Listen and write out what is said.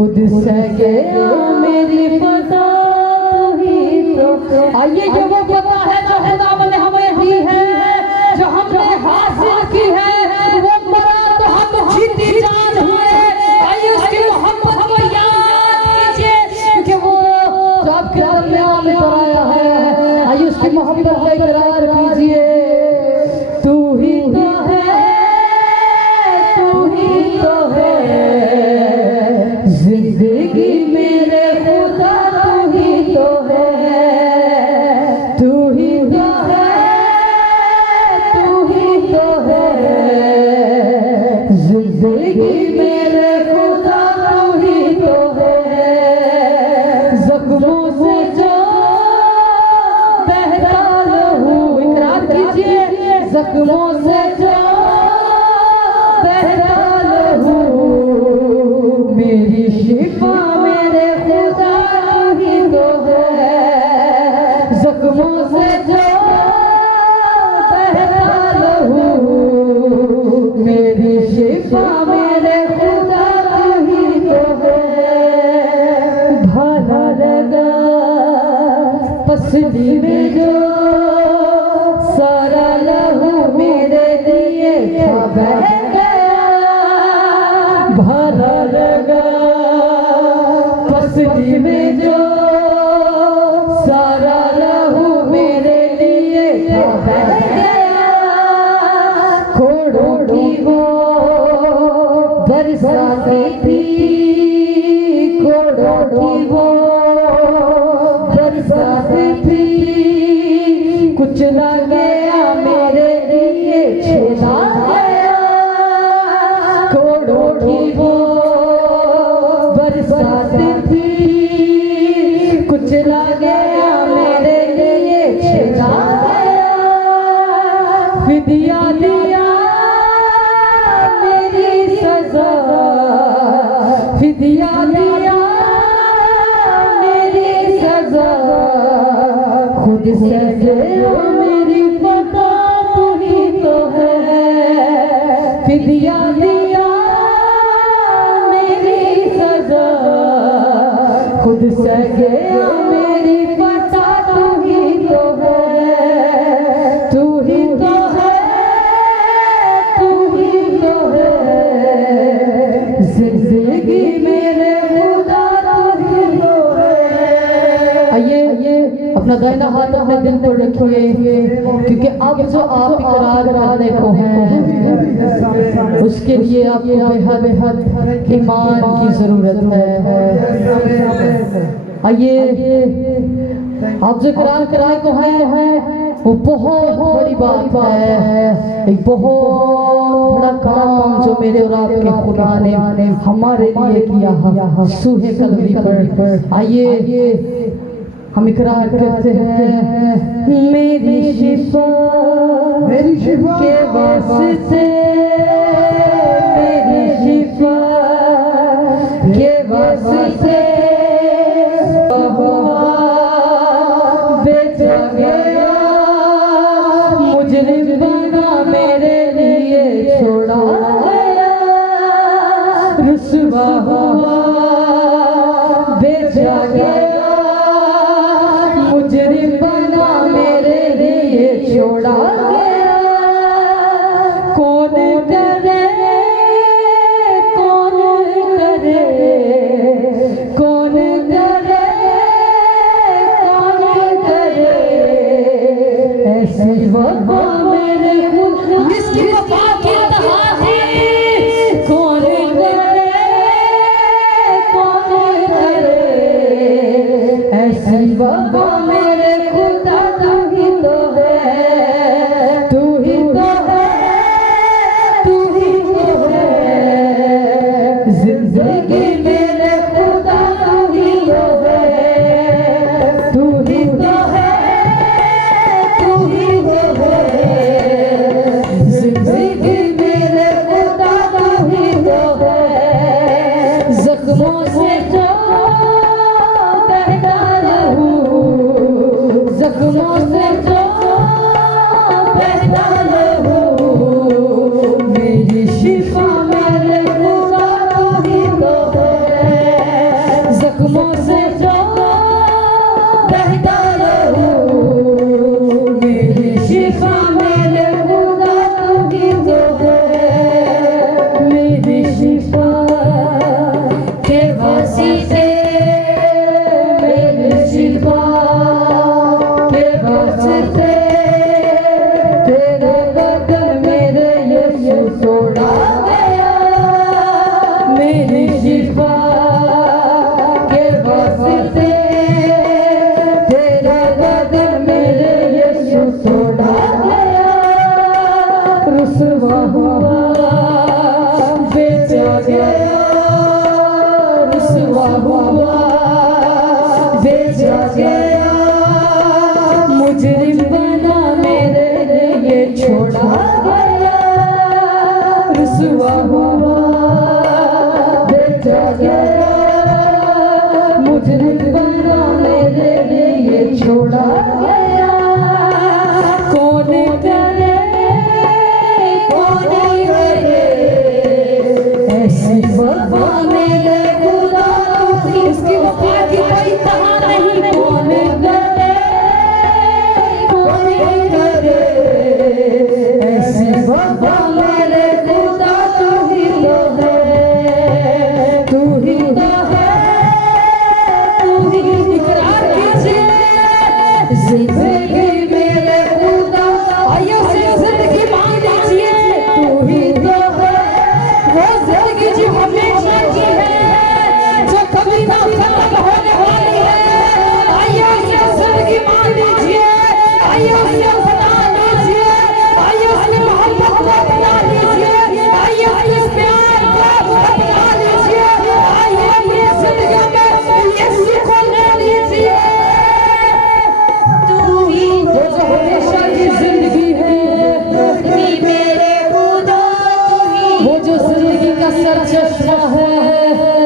खुद से गया मेरी पता ही तो। आइए जो वो पता है जो खुदा ने हमें दी है, जो हमने हासिल की है, वो मरा तो हम जीती जान हुए। आइए उसकी मोहब्बत को याद कीजिए, क्योंकि वो जो आपके दरमियान में आया है। आइए उसकी मोहब्बत का इकरार कीजिए। तू ही तो है, तू ही तो है जिंदगी मेरे खुदा, तू ही तो है, तू ही तो है, तू ही तो है जिंदगी मेरे खुदा, तू ही तो है। जख्मों से जो बहता लहू, इकरार कीजिए, जख्मों से जो बहता लहू, मेरी शिफा मेरे खुदा, तू ही तो है। जख्मों से जो बहता लहू, मेरी शिफा मेरे खुदा, तू ही तो है। भला लगा पसली में जो सारा लहू मेरे लिए था बह गया। भला लगा पसली में जो सारा लहू मेरे लिए था बह गया। कोड़ों की वो बरसाती थी, कोड़ों की वो बरसाती थी, कुछ ना गया मेरे लिए छेड़ा गया। कोड़ों की वो बरसाती थी, कुछ ना गया मेरे लिए छेड़ा गया। फिदिया दिया मेरी सजा, फिदिया दिया मेरी सजा, खुद से गया मेरी पता, तू ही तो है। फिदिया दिया मेरी सजा, खुद से गया मेरी पता, तू ही तो है, तू ही तो है, तू ही तो है जिंदगी मेरे खुदा, तू ही तो है। आइए अपना दाहिना हाथ अपने दिल पर रखिए, क्योंकि अब जो आप इकरार करने को हैं उसके लिए आपको बेहद ईमान की जरूरत है। आइए आप जो इकरार कराए को है वो बहुत बड़ी बात है, एक बहुत बड़ा काम जो मेरे और आपके खुदा ने हमारे लिए किया है सूहे कलमी पर। आइए हम इकरार करते हैं, मेरी शिफा के वास्ते, मेरी शिफा के वास्ते बेचा गया, मुजरिम बना मेरे लिए छोड़ा गया। रुसवा हुआ बेचा गया, मुजरिम बना मेरे लिए छोड़ा गया। कौन करे, कौन करे, कौन करे, कौन करे ऐसी वफा मेरे खुदा, जिसकी वफा की इंतहा है। कौन करे, कौन करे ऐसी वफा मेरे खुदा, तू ही तो है, तू ही तो है, तू ही तो है जिंदगी मेरे खुदा, तू ही तो है, तू ही तो है, तू ही तो है जिंदगी मेरे खुदा, तू ही तो है। जख्मों से जो बहता लहू, जख्मों से जो बहता लहू, मेरी शिफा मेरे खुदा, तू ही तो है। मुझे बनाने दे लिए छोड़ा गया। कौन करे कौन करे ऐसी वफा मेरे खुदा तू, इसकी वफा की कोई तहा नहीं। कौन करे कौन करे ऐसी वफा मेरे खुदा तू ही तो है, तू ही तो है, तू ही। इकरार कीजिए जिंदगी मेरे खुदा, आइए उसे जिंदगी मांग लीजिए। तू ही तो है वो जिंदगी जो हमेशा की है, जो कभी ना खत्म होने वाली है। आइए उसे जिंदगी मांग लीजिए, आइए उसे बना लीजिए, आइए उसकी मोहब्बत को अपना लीजिए, आइए उसके प्यार को अपना लीजिए, आइए अपनी जिंदगी में यीशु को ले लीजिए। तू ही वो जो हमेशा की जिंदगी है, तू ही मेरे खुदा, तू ही वो जो जिंदगी का सरचश्मा है।